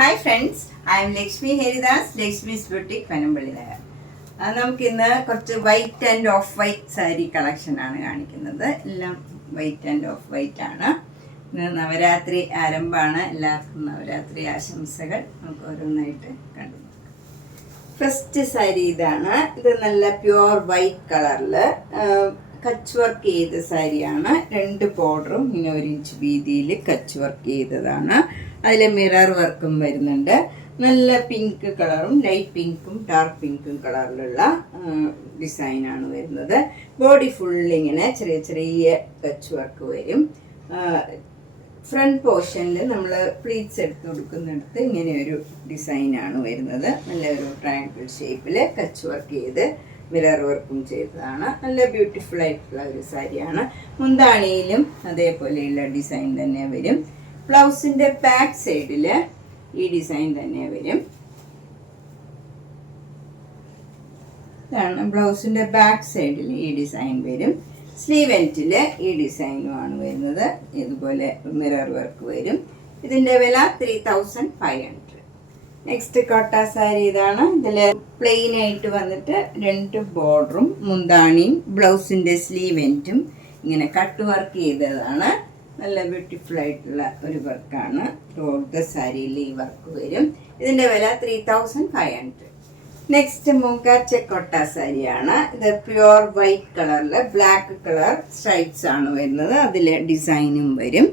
Hi friends, I M Lakshmi Haridas, Lakshmi's boutique Panampilly Nagar. നമുക്കിന്ന് കുറച്ച് white and of white sari കളക്ഷനാണ് കാണിക്കുന്നത്. എല്ലാം വൈറ്റ് ആൻഡ് ഓഫ് വൈറ്റ് ആണ്. ഇന്ന് നവരാത്രി ആരംഭമാണ്. എല്ലാവർക്കും നവരാത്രി ആശംസകൾ. നമുക്ക് ഓരോന്നായിട്ട് കണ്ടു. ഫസ്റ്റ് സാരി ഇതാണ്. ഇത് നല്ല പ്യുവർ വൈറ്റ് കളറിൽ കച്ച് വർക്ക് ചെയ്ത സാരിയാണ്. 2 ബോർഡറും ഇങ്ങനെ 1 ഇഞ്ച് വീതിയിൽ കച്ച് വർക്ക് ചെയ്തതാണ്. അതിൽ മിറർ വർക്കും വരുന്നുണ്ട്. നല്ല പിങ്ക് കളറും ലൈറ്റ് പിങ്കും ഡാർക്ക് പിങ്കും കളറിലുള്ള ഡിസൈനാണ് വരുന്നത്. ബോഡി ഫുള്ളിങ്ങനെ ചെറിയ ചെറിയ കച്ച് വർക്ക് വരും. ഫ്രണ്ട് പോർഷനിൽ നമ്മൾ പ്ലീറ്റ്സ് എടുത്ത് കൊടുക്കുന്നിടത്ത് ഇങ്ങനെ ഒരു ഡിസൈനാണ് വരുന്നത്. നല്ലൊരു ട്രയാങ്കിൾ ഷേപ്പിൽ കച്ച് വർക്ക് ചെയ്ത് മിറർ വർക്കും ചെയ്തതാണ്. നല്ല ബ്യൂട്ടിഫുൾ ആയിട്ടുള്ള ഒരു സാരിയാണ്. മുന്താണിയിലും അതേപോലെയുള്ള ഡിസൈൻ തന്നെ വരും. ബ്ലൗസിൻ്റെ ബാക്ക് സൈഡിൽ ഈ ഡിസൈൻ തന്നെ വരും. ഇതാണ് ബ്ലൗസിൻ്റെ ബാക്ക് സൈഡിൽ ഈ ഡിസൈൻ വരും. സ്ലീവ് എൻഡിൽ ഈ ഡിസൈനുമാണ് വരുന്നത്. ഇതുപോലെ മിറർ വർക്ക് വരും. ഇതിൻ്റെ വില 3500. നെക്സ്റ്റ് കോട്ട സാരി ഇതാണ്. ഇതിൽ പ്ലെയിൻ ആയിട്ട് വന്നിട്ട് 2 ബോർഡറും മുന്താണിയും ബ്ലൗസിൻ്റെ സ്ലീവ് എൻഡും ഇങ്ങനെ കട്ട് വർക്ക് ചെയ്തതാണ്. നല്ല ബ്യൂട്ടിഫുൾ ആയിട്ടുള്ള ഒരു വർക്കാണ്. ത്രോട്ട് സാരിയിൽ ഈ വർക്ക് വരും. ഇതിൻ്റെ വില 3500. നെക്സ്റ്റ് മൂങ്കാച്ച കൊട്ട സാരിയാണ്. ഇത് പ്യുവർ വൈറ്റ് കളറിൽ ബ്ലാക്ക് കളർ സ്ട്രൈപ്സ് ആണ് വരുന്നത്. അതിൽ ഡിസൈനും വരും.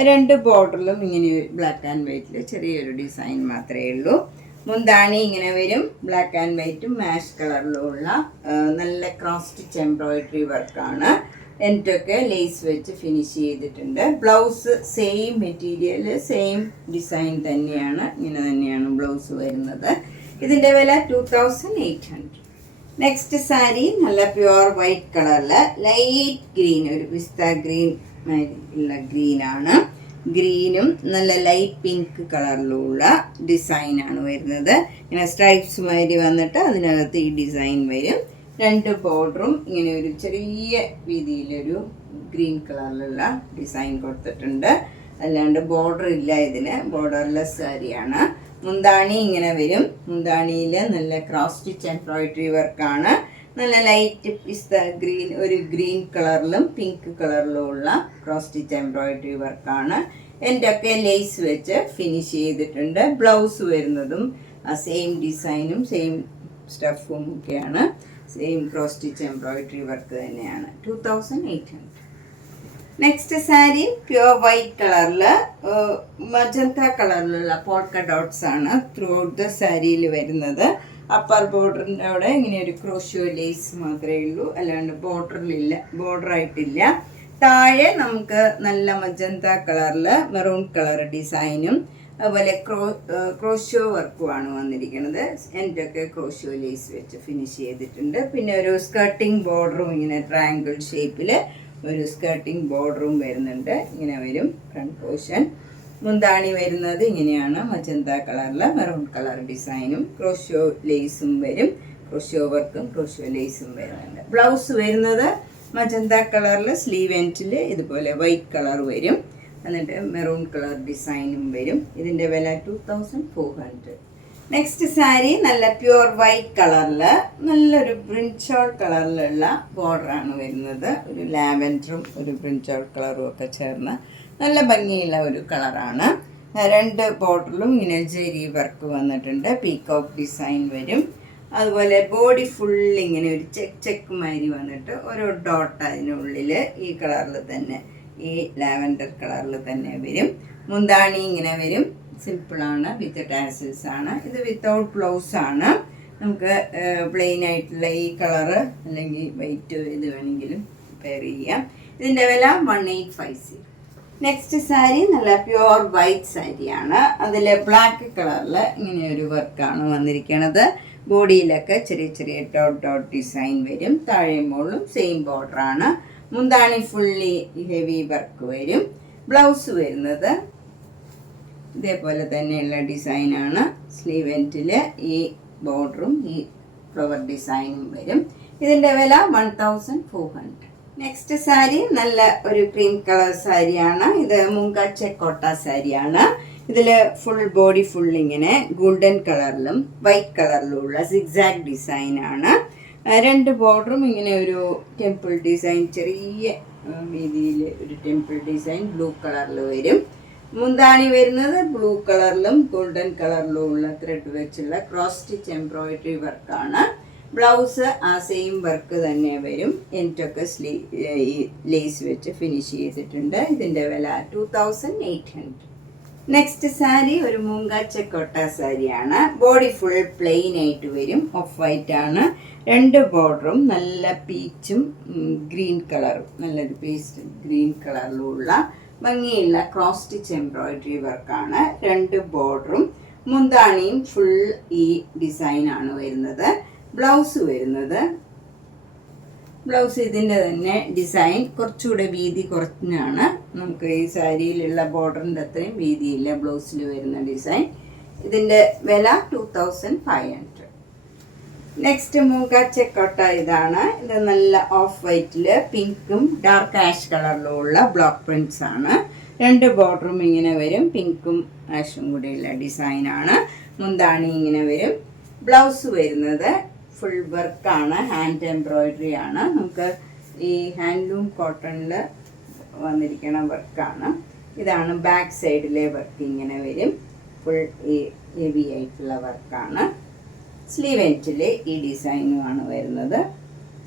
2 ബോർഡറിലും ഇങ്ങനെ ബ്ലാക്ക് ആൻഡ് വൈറ്റിൽ ചെറിയൊരു ഡിസൈൻ മാത്രമേ ഉള്ളൂ. മുന്താണി ഇങ്ങനെ വരും. ബ്ലാക്ക് ആൻഡ് വൈറ്റും മാഷ് കളറിലുള്ള നല്ല ക്രോസ് സ്റ്റിച്ച് എംബ്രോയിഡറി വർക്കാണ്. എൻഡൊക്കെ ലേസ് വെച്ച് ഫിനിഷ് ചെയ്തിട്ടുണ്ട്. Blouse same material same design തന്നെയാണ്. ഇങ്ങനെ തന്നെയാണ് ബ്ലൗസ് വരുന്നത്. ഇതിൻ്റെ വില 2800. നെക്സ്റ്റ് സാരി നല്ല പ്യുവർ വൈറ്റ് കളറിൽ ലൈറ്റ് ഗ്രീൻ, ഒരു പിസ്ത ഗ്രീൻ ഉള്ള ഗ്രീനാണ്. ഗ്രീനും നല്ല ലൈറ്റ് പിങ്ക് കളറിലുള്ള ഡിസൈനാണ് വരുന്നത്. ഇങ്ങനെ സ്ട്രൈപ്സ് മാതിരി വന്നിട്ട് അതിനകത്ത് ഈ ഡിസൈൻ വരും. 2 ബോർഡറും ഇങ്ങനെ ഒരു ചെറിയ വീതിയിലൊരു ഗ്രീൻ കളറിലുള്ള ഡിസൈൻ കൊടുത്തിട്ടുണ്ട്. അല്ലാണ്ട് ബോർഡർ ഇല്ല. ഇതിന് ബോർഡർലെസ് സാരിയാണ്. മുന്താണി ഇങ്ങനെ വരും. മുന്താണിയിൽ നല്ല ക്രോസ് സ്റ്റിച്ച് എംബ്രോയിഡറി വർക്കാണ്. നല്ല ലൈറ്റ് പിസ്ത ഗ്രീൻ, ഒരു ഗ്രീൻ കളറിലും പിങ്ക് കളിലും ഉള്ള ക്രോസ് സ്റ്റിച്ച് എംബ്രോയിഡറി വർക്കാണ്. എൻ്റെയൊക്കെ ലേസ് വെച്ച് ഫിനിഷ് ചെയ്തിട്ടുണ്ട്. ബ്ലൗസ് വരുന്നതും ആ സെയിം ഡിസൈനും സെയിം സ്റ്റഫും ഒക്കെയാണ്. Same cross stitch embroidery work തന്നെയാണ്. 2800. നെക്സ്റ്റ് സാരി പ്യുവർ വൈറ്റ് കളറിൽ മജന്ത കളറിലുള്ള പോൾക്ക ഡോട്ട്സ് ആണ് ത്രൂ ഔട്ട് ദ സാരിയിൽ വരുന്നത്. അപ്പർ ബോർഡറിൻ്റെ അവിടെ ഇങ്ങനെ ഒരു ക്രോഷ്യോ ലേസ് മാത്രമേ ഉള്ളൂ. അല്ലാണ്ട് ബോർഡറായിട്ടില്ല. താഴെ നമുക്ക് നല്ല മജന്ത കളറിൽ മെറൂൺ കളർ ഡിസൈനും അതുപോലെ ക്രോഷ്യോ വർക്കുമാണ് വന്നിരിക്കുന്നത്. എൻ്റെയൊക്കെ ക്രോഷ്യോ ലേസ് വെച്ച് ഫിനിഷ് ചെയ്തിട്ടുണ്ട്. പിന്നെ ഒരു സ്കർട്ടിങ് ബോർഡറും ഇങ്ങനെ ട്രയാങ്കിൾ ഷേപ്പിൽ ഒരു സ്കർട്ടിങ് ബോർഡറും വരുന്നുണ്ട്. ഇങ്ങനെ വരും ഫ്രണ്ട് പോർഷൻ. മുന്താണി വരുന്നത് ഇങ്ങനെയാണ്. മജന്ത കളറിൽ മെറൂൺ കളർ ഡിസൈനും ക്രോഷ്യോ ലേസും വരും. ക്രോഷ്യോ വർക്കും ക്രോഷ്യോ ലേസും വരുന്നുണ്ട്. ബ്ലൗസ് വരുന്നത് മജന്ത കളറിൽ സ്ലീവ് എൻഡിൽ ഇതുപോലെ വൈറ്റ് കളർ വരും. എന്നിട്ട് മെറൂൺ കളർ ഡിസൈനും വരും. ഇതിൻ്റെ വില 2400. നെക്സ്റ്റ് സാരി നല്ല പ്യുവർ വൈറ്റ് കളറിൽ നല്ലൊരു ബ്രിഞ്ചോൾ കളറിലുള്ള ബോർഡറാണ് വരുന്നത്. ഒരു ലാവൻഡറും ഒരു ബ്രിഞ്ചോൾ കളറും ഒക്കെ ചേർന്ന് നല്ല ഭംഗിയുള്ള ഒരു കളറാണ്. 2 ബോർഡറിലും ഇങ്ങനെ ജെറി വർക്ക് വന്നിട്ടുണ്ട്. പീകോക്ക് ഡിസൈൻ വരും. അതുപോലെ ബോഡി ഫുൾ ഇങ്ങനെ ഒരു ചെക്ക് മാതിരി വന്നിട്ട് ഓരോ ഡോട്ട് അതിനുള്ളിൽ ഈ കളറിൽ തന്നെ, ഈ ലാവൻഡർ കളറിൽ തന്നെ വരും. മുന്താണി ഇങ്ങനെ വരും. സിമ്പിളാണ്, വിത്ത് ടാസിൽസ് ആണ്. ഇത് വിത്തൗട്ട് ബ്ലൗസ് ആണ്. നമുക്ക് പ്ലെയിൻ ആയിട്ടുള്ള ഈ കളറ് അല്ലെങ്കിൽ വൈറ്റ് ഇത് വേണമെങ്കിലും പെയർ ചെയ്യാം. ഇതിൻ്റെ വില 1850. നെക്സ്റ്റ് സാരി നല്ല പ്യുവർ വൈറ്റ് സാരിയാണ്. അതിൽ ബ്ലാക്ക് കളറിൽ ഇങ്ങനെ ഒരു വർക്കാണ് വന്നിരിക്കുന്നത്. ബോഡിയിലൊക്കെ ചെറിയ ചെറിയ ഡോട്ട് ഡിസൈൻ വരും. താഴെ മുകളിലും സെയിം ബോർഡറാണ്. മുന്താണി ഫുള്ളി ഹെവി വർക്ക് വരും. ബ്ലൗസ് വരുന്നത് ഇതേപോലെ തന്നെയുള്ള ഡിസൈനാണ്. സ്ലീവ് എൻഡിൽ ഈ ബോർഡറും ഈ ഫ്ലവർ ഡിസൈനും വരും. ഇതിൻ്റെ വില 1400. നെക്സ്റ്റ് സാരി നല്ല ഒരു ക്രീം കളർ സാരിയാണ്. ഇത് മൂങ്കാച്ച കോട്ട സാരിയാണ്. ഇതിൽ ഫുൾ ബോഡി ഫുൾ ഇങ്ങനെ ഗോൾഡൻ കളറിലും വൈറ്റ് കളറിലുമുള്ള സിഗ്സാഗ് ഡിസൈനാണ്. രണ്ട് ബോർഡറും ഇങ്ങനെ ഒരു ടെമ്പിൾ ഡിസൈൻ, ചെറിയ രീതിയിൽ ഒരു ടെമ്പിൾ ഡിസൈൻ ബ്ലൂ കളറിൽ വരും. മുന്താണി വരുന്നത് ബ്ലൂ കളറിലും ഗോൾഡൻ കളറിലും ഉള്ള ത്രെഡ് വെച്ചുള്ള ക്രോസ് സ്റ്റിച്ച് എംബ്രോയിഡറി വർക്കാണ്. ബ്ലൗസ് ആ സെയിം വർക്ക് തന്നെ വരും. എനിക്കൊക്കെ ഈ ലേസ് വെച്ച് ഫിനിഷ് ചെയ്തിട്ടുണ്ട്. ഇതിൻ്റെ വില 2800. നെക്സ്റ്റ് സാരി ഒരു മൂങ്കാച്ചക്കൊട്ട സാരിയാണ്. ബോഡി ഫുൾ പ്ലെയിൻ ആയിട്ട് വരും. ഓഫ് വൈറ്റ് ആണ്. രണ്ട് ബോർഡറും നല്ല പീച്ചും ഗ്രീൻ കളറും, നല്ലൊരു പേസ്റ്റ് ഗ്രീൻ കളറിലുള്ള ഭംഗിയുള്ള ക്രോസ് സ്റ്റിച്ച് എംബ്രോയിഡറി വർക്കാണ്. രണ്ട് ബോർഡറും മുന്താണിയും ഫുൾ ഈ ഡിസൈനാണ് വരുന്നത്. ബ്ലൗസ് വരുന്നത്, ബ്ലൗസ് ഇതിൻ്റെ തന്നെ ഡിസൈൻ കുറച്ചുകൂടെ വീതി കുറഞ്ഞാണ്. നമുക്ക് ഈ സാരിയിലുള്ള ബോർഡറിൻ്റെ അത്രയും വീതിയില്ല ബ്ലൗസിൽ വരുന്ന ഡിസൈൻ. ഇതിൻ്റെ വില 2500. നെക്സ്റ്റ് മൂങ്കാച്ചക്കൊട്ട ഇതാണ്. ഇത് നല്ല ഓഫ് വൈറ്റിൽ പിങ്കും ഡാർക്ക് ആഷ് കളറിലുള്ള ബ്ലോക്ക് പ്രിൻറ്റ്സ് ആണ്. രണ്ട് ബോർഡറും ഇങ്ങനെ വരും. പിങ്കും ആഷും കൂടെയുള്ള ഡിസൈനാണ്. മുന്താണി ഇങ്ങനെ വരും. ബ്ലൗസ് വരുന്നത് ഫുൾ വർക്കാണ്, ഹാൻഡ് എംബ്രോയിഡറി ആണ്. നമുക്ക് ഈ ഹാൻഡ്ലൂം കോട്ടണിൽ വന്നിരിക്കുന്ന വർക്കാണ്. ഇതാണ് ബാക്ക് സൈഡിലെ വർക്ക് ഇങ്ങനെ വരും. ഫുൾ ഈ ഹെവി ആയിട്ടുള്ള വർക്കാണ്. സ്ലീവ് എൻഡിൽ ഈ ഡിസൈനുമാണ് വരുന്നത്.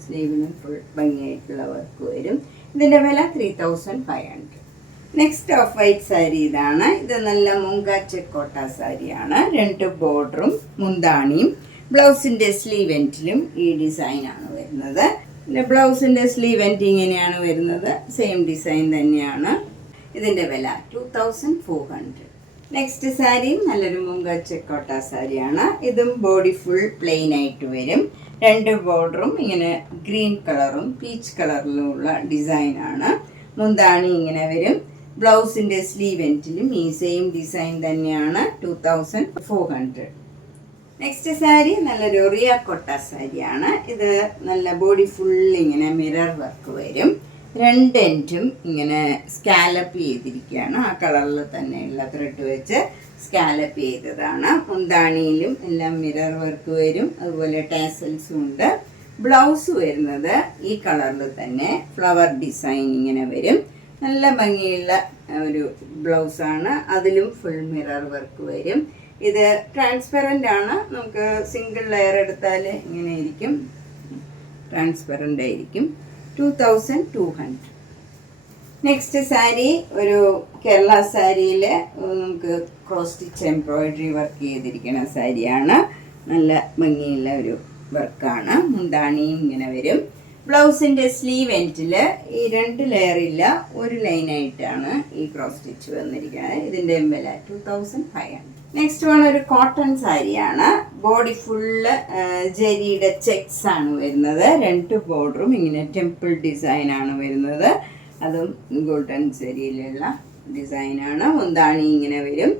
സ്ലീവിനും ഫുൾ ഭംഗിയായിട്ടുള്ള വർക്ക് വരും. ഇതിൻ്റെ വില 3500. നെക്സ്റ്റ് ഓഫ് വൈറ്റ് സാരി ഇതാണ്. ഇത് നല്ല മൂങ്കാച്ചക്കോട്ട സാരിയാണ്. രണ്ട് ബോർഡറും മുന്താണിയും. ബ്ലൗസിൻ്റെ സ്ലീവ് എൻഡിലും ഈ ഡിസൈനാണ് വരുന്നത്. പിന്നെ ബ്ലൗസിൻ്റെ സ്ലീവ് എൻഡ് ഇങ്ങനെയാണ് വരുന്നത്. സെയിം ഡിസൈൻ തന്നെയാണ്. ഇതിൻ്റെ വില 2400. നെക്സ്റ്റ് സാരി നല്ലൊരു മൂങ്കാച്ചക്കോട്ട സാരിയാണ്. ഇതും ബോഡി ഫുൾ പ്ലെയിൻ ആയിട്ട് വരും. രണ്ട് ബോർഡറും ഇങ്ങനെ ഗ്രീൻ കളറും പീച്ച് കളറിലുമുള്ള ഡിസൈനാണ്. മുന്താണി ഇങ്ങനെ വരും. ബ്ലൗസിൻ്റെ സ്ലീവ് എൻഡിലും ഈ സെയിം ഡിസൈൻ തന്നെയാണ്. 2400. നെക്സ്റ്റ് സാരി നല്ലൊരു റിയാക്കോട്ട സാരിയാണ്. ഇത് നല്ല ബോഡി ഫുൾ ഇങ്ങനെ മിറർ വർക്ക് വരും. രണ്ട് എൻഡും ഇങ്ങനെ സ്കാലപ്പ് ചെയ്തിരിക്കുകയാണ്. ആ കളറിൽ തന്നെയുള്ള ത്രെഡ് വെച്ച് സ്കാലപ്പ് ചെയ്തതാണ്. മുന്താണിയിലും എല്ലാം മിറർ വർക്ക് വരും. അതുപോലെ ടാസൽസും ഉണ്ട്. ബ്ലൗസ് വരുന്നത് ഈ കളറിൽ തന്നെ ഫ്ലവർ ഡിസൈൻ ഇങ്ങനെ വരും. നല്ല ഭംഗിയുള്ള ഒരു ബ്ലൗസാണ്. അതിലും ഫുൾ മിറർ വർക്ക് വരും. ഇത് ട്രാൻസ്പെറൻ്റ് ആണ്. നമുക്ക് സിംഗിൾ ലെയർ എടുത്താൽ ഇങ്ങനെ ഇരിക്കും, ട്രാൻസ്പെറൻ്റ് ആയിരിക്കും. 2200. നെക്സ്റ്റ് സാരി ഒരു കേരള സാരിയിൽ നമുക്ക് ക്രോസ് സ്റ്റിച്ച് എംബ്രോയിഡറി വർക്ക് ചെയ്തിരിക്കുന്ന സാരിയാണ്. നല്ല ഭംഗിയുള്ള ഒരു വർക്കാണ്. മുന്താണിയും ഇങ്ങനെ വരും. ബ്ലൗസിൻ്റെ സ്ലീവ് എൻഡിൽ ഈ രണ്ട് ലെയർ ഇല്ല, ഒരു ലൈനായിട്ടാണ് ഈ ക്രോസ് സ്റ്റിച്ച് വന്നിരിക്കുന്നത്. ഇതിൻ്റെ വില 2500. നെക്സ്റ്റ് വൺ ഒരു കോട്ടൺ സാരിയാണ്. ബോഡി ഫുള്ള് ജരിയുടെ ചെക്സ് ആണ് വരുന്നത്. രണ്ട് ബോർഡറും ഇങ്ങനെ ടെമ്പിൾ ഡിസൈനാണ് വരുന്നത്. അതും ഗോൾഡൻ ജരിയിലുള്ള ഡിസൈനാണ്. മുന്താണി ഇങ്ങനെ വരും.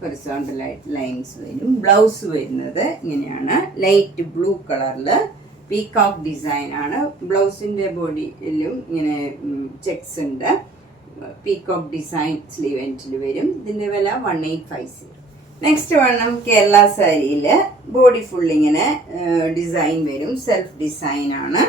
ഹൊറിസോണ്ടലായിട്ട് ലൈൻസ് വരും. ബ്ലൗസ് വരുന്നത് ഇങ്ങനെയാണ്. ലൈറ്റ് ബ്ലൂ കളറിൽ പീകോക്ക് ഡിസൈനാണ്. ബ്ലൗസിൻ്റെ ബോഡിയിലും ഇങ്ങനെ ചെക്സ് ഉണ്ട്. പീകോക്ക് ഡിസൈൻ സ്ലീവ് എൻഡിൽ വരും. ഇതിൻ്റെ വില 1850. നെക്സ്റ്റ് വേണം കേരള സാരിയിൽ ബോഡി ഫുൾ ഇങ്ങനെ ഡിസൈൻ വരും. സെൽഫ് ഡിസൈനാണ്.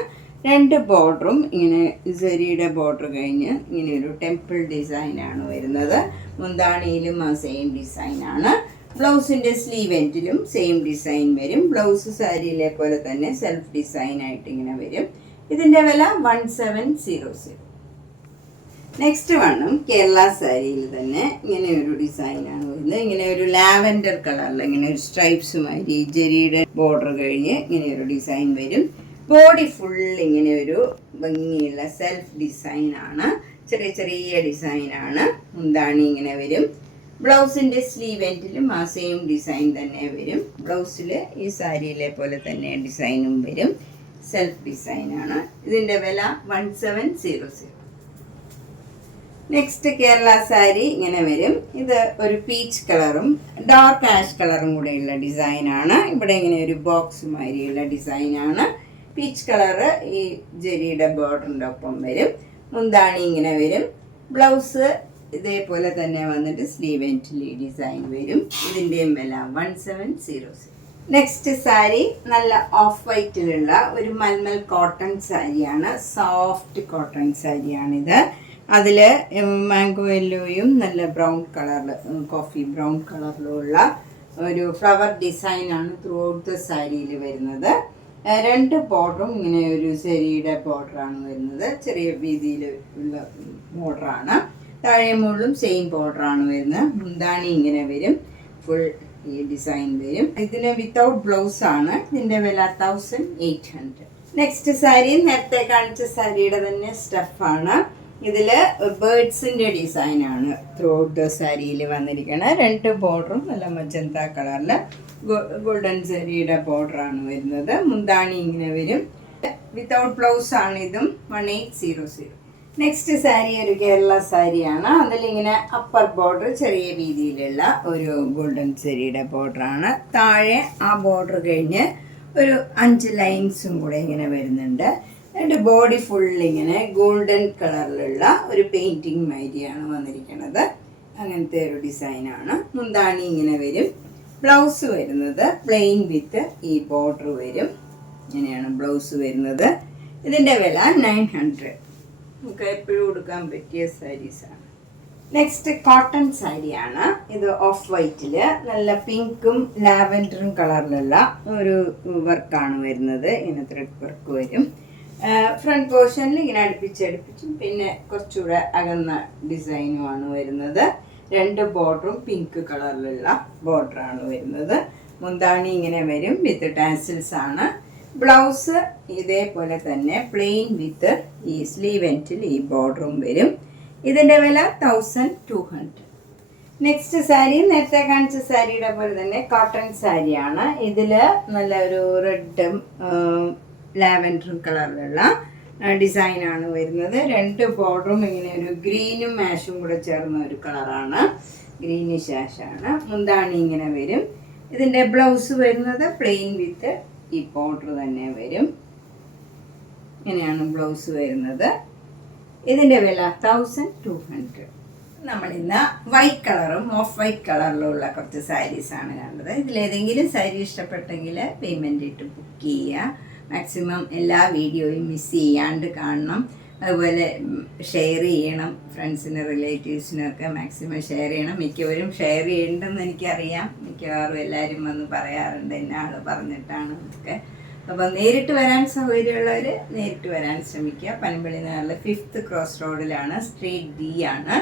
രണ്ട് ബോർഡറും ഇങ്ങനെ ജരിയുടെ ബോർഡർ കഴിഞ്ഞ് ഇങ്ങനെ ഒരു ടെമ്പിൾ ഡിസൈനാണ് വരുന്നത്. മുന്താണിയിലും ആ സെയിം ഡിസൈനാണ്. ബ്ലൗസിൻ്റെ സ്ലീവ് എൻഡിലും സെയിം ഡിസൈൻ വരും. ബ്ലൗസ് സാരിയിലെ പോലെ തന്നെ സെൽഫ് ഡിസൈനായിട്ട് ഇങ്ങനെ വരും. ഇതിൻ്റെ വില 1700. നെക്സ്റ്റ് വണ്ണും കേരള സാരിയിൽ തന്നെ ഇങ്ങനെ ഒരു ഡിസൈനാണ് വരുന്നത്. ഇങ്ങനെ ഒരു ലാവൻഡർ കളറിൽ ഇങ്ങനെ ഒരു സ്ട്രൈപ്സ് മാതിരി ജരിയുടെ ബോർഡർ കഴിഞ്ഞ് ഇങ്ങനെ ഒരു ഡിസൈൻ വരും. ബോഡി ഫുൾ ഇങ്ങനെ ഒരു ഭംഗിയുള്ള സെൽഫ് ഡിസൈനാണ്. ചെറിയ ചെറിയ ഡിസൈനാണ്. മുന്താണി ഇങ്ങനെ വരും. ബ്ലൗസിൻ്റെ സ്ലീവ് എൻഡിലും ആ സെയിം ഡിസൈൻ തന്നെ വരും. ബ്ലൗസിൽ ഈ സാരിയിലെ പോലെ തന്നെ ഡിസൈനും വരും. സെൽഫ് ഡിസൈനാണ്. ഇതിൻ്റെ വില 1700. നെക്സ്റ്റ് കേരള സാരി ഇങ്ങനെ വരും. ഇത് ഒരു പീച്ച് കളറും ഡാർക്ക് ആഷ് കളറും കൂടെയുള്ള ഡിസൈനാണ്. ഇവിടെ ഇങ്ങനെ ഒരു ബോക്സ് മാതിരിയുള്ള ഡിസൈനാണ്. പീച്ച് കളറ് ഈ ജരിയുടെ ബോർഡറിൻ്റെ ഒപ്പം വരും. മുന്താണി ഇങ്ങനെ വരും. ബ്ലൗസ് ഇതേപോലെ തന്നെ വന്നിട്ട് സ്ലീവ് എൻഡിൽ ഈ ഡിസൈൻ വരും. ഇതിൻ്റെയും വില 1700. നെക്സ്റ്റ് സാരി നല്ല ഓഫ് വൈറ്റിലുള്ള ഒരു മൽമൽ കോട്ടൺ സാരിയാണ്. സോഫ്റ്റ് കോട്ടൺ സാരിയാണിത്. അതിൽ മാംഗോ യെല്ലോയും നല്ല ബ്രൗൺ കളറിൽ, കോഫി ബ്രൗൺ കളറിലുള്ള ഒരു ഫ്ലവർ ഡിസൈനാണ് ത്രൂ ഔട്ട് ദ സാരിയിൽ വരുന്നത്. രണ്ട് ബോർഡറും ഇങ്ങനെ ഒരു സെരിയുടെ ബോർഡറാണ് വരുന്നത്. ചെറിയ വീതിയിൽ ഉള്ള ബോർഡറാണ്. താഴെ മുകളിലും സെയിം ബോർഡറാണ് വരുന്നത്. മുന്താണി ഇങ്ങനെ വരും. ഫുൾ ഈ ഡിസൈൻ വരും. ഇതിന് വിത്തൗട്ട് ബ്ലൗസ് ആണ്. ഇതിൻ്റെ വില 1800. നെക്സ്റ്റ് സാരി നേരത്തെ കാണിച്ച സാരിയുടെ തന്നെ സ്റ്റഫാണ്. ഇതിൽ ബേർഡ്സിൻ്റെ ഡിസൈനാണ് ത്രൂ ഔട്ട് ദ സാരിയിൽ വന്നിരിക്കുന്നത്. രണ്ട് ബോർഡറും നല്ല മജന്ത കളറിൽ ഗോൾഡൻ സാരിയുടെ ബോർഡറാണ് വരുന്നത്. മുന്താണി ഇങ്ങനെ വരും. വിത്തൗട്ട് ബ്ലൗസ് ആണ് ഇതും. 1800. നെക്സ്റ്റ് സാരി ഒരു കേരള സാരിയാണ്. അതിലിങ്ങനെ അപ്പർ ബോർഡർ ചെറിയ രീതിയിലുള്ള ഒരു ഗോൾഡൻ സാരിയുടെ ബോർഡറാണ്. താഴെ ആ ബോർഡർ കഴിഞ്ഞ് ഒരു 5 ലൈൻസും കൂടെ ഇങ്ങനെ വരുന്നുണ്ട്. എൻ്റെ ബോഡി ഫുള്ളിങ്ങനെ ഗോൾഡൻ കളറിലുള്ള ഒരു പെയിൻറ്റിങ് മാതിരിയാണ് വന്നിരിക്കുന്നത്. അങ്ങനത്തെ ഒരു ഡിസൈനാണ്. മുന്താണി ഇങ്ങനെ വരും. ബ്ലൗസ് വരുന്നത് പ്ലെയിൻ വിത്ത് ഈ ബോർഡർ വരും. ഇങ്ങനെയാണ് ബ്ലൗസ് വരുന്നത്. ഇതിൻ്റെ വില 900. നമുക്ക് എപ്പോഴും കൊടുക്കാൻ പറ്റിയ സാരീസാണ്. നെക്സ്റ്റ് കോട്ടൺ സാരിയാണ്. ഇത് ഓഫ് വൈറ്റിൽ നല്ല പിങ്കും ലാവൻഡറും കളറിലുള്ള ഒരു വർക്കാണ് വരുന്നത്. ഇങ്ങനെ ത്രെഡ് വർക്ക് വരും. ഫ്രണ്ട് പോർഷനിൽ ഇങ്ങനെ അടുപ്പിച്ചും പിന്നെ കുറച്ചുകൂടെ അകന്ന ഡിസൈനുമാണ് വരുന്നത്. രണ്ട് ബോർഡറും പിങ്ക് കളറിലുള്ള ബോർഡറാണ് വരുന്നത്. മുന്താണി ഇങ്ങനെ വരും. വിത്ത് ടാസിൽസ് ആണ്. ബ്ലൗസ് ഇതേപോലെ തന്നെ പ്ലെയിൻ വിത്ത് ഈ സ്ലീവ് എൻഡിൽ ഈ ബോർഡറും വരും. ഇതിൻ്റെ വില 1200. നെക്സ്റ്റ് സാരി നേരത്തെ കാണിച്ച സാരിയുടെ പോലെ തന്നെ കോട്ടൺ സാരിയാണ്. ഇതിൽ നല്ല ഒരു റെഡും ലാവൻഡറും കളറിലുള്ള ഡിസൈനാണ് വരുന്നത്. രണ്ട് ബോർഡറും ഇങ്ങനെ ഒരു ഗ്രീനും ആഷും കൂടെ ചേർന്ന ഒരു കളറാണ്. ഗ്രീനിഷ് ആഷാണ്. മുന്താണി ഇങ്ങനെ വരും. ഇതിൻ്റെ ബ്ലൗസ് വരുന്നത് പ്ലെയിൻ വിത്ത് ഈ ബോർഡർ തന്നെ വരും. ഇങ്ങനെയാണ് ബ്ലൗസ് വരുന്നത്. ഇതിൻ്റെ വില 1200. നമ്മളിന്ന് വൈറ്റ് കളറും ഓഫ് വൈറ്റ് കളറിലുള്ള കുറച്ച് സാരീസാണ് കണ്ടത്. ഇതിലേതെങ്കിലും സാരി ഇഷ്ടപ്പെട്ടെങ്കിൽ പേയ്മെൻറ്റ് ഇട്ട് ബുക്ക് ചെയ്യുക. മാക്സിമം എല്ലാ വീഡിയോയും മിസ് ചെയ്യാണ്ട് കാണണം. അതുപോലെ ഷെയർ ചെയ്യണം. ഫ്രണ്ട്സിനും റിലേറ്റീവ്സിനും ഒക്കെ മാക്സിമം ഷെയർ ചെയ്യണം. മിക്കവരും ഷെയർ ചെയ്യണ്ടെന്ന് എനിക്കറിയാം. മിക്കവാറും എല്ലാവരും വന്ന് പറയാറുണ്ട് എന്നെ ആൾ പറഞ്ഞിട്ടാണ് ഒക്കെ. അപ്പോൾ നേരിട്ട് വരാൻ സൗകര്യമുള്ളവർ നേരിട്ട് വരാൻ ശ്രമിക്കുക. പനമ്പള്ളി നഗറിലെ 5th ക്രോസ് റോഡിലാണ്. സ്ട്രീറ്റ് D ആണ്.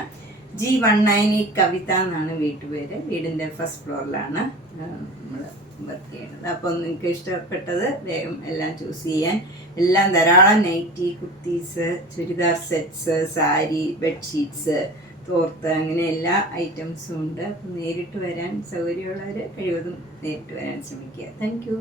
G198 കവിത എന്നാണ് വീട്ടുപേര്. വീടിൻ്റെ ഫസ്റ്റ് ഫ്ലോറിലാണ് നമ്മൾ വർക്ക് ചെയ്യണത്. അപ്പോൾ നിങ്ങൾക്ക് ഇഷ്ടപ്പെട്ടത് വേഗം എല്ലാം ചൂസ് ചെയ്യാൻ. എല്ലാം ധാരാളം nighty, kurtis, churidar sets, sari, bedsheets, തോർത്ത്, അങ്ങനെ എല്ലാ ഐറ്റംസും ഉണ്ട്. അപ്പോൾ നേരിട്ട് വരാൻ സൗകര്യമുള്ളവർ കഴിവതും നേരിട്ട് വരാൻ ശ്രമിക്കുക. Thank you.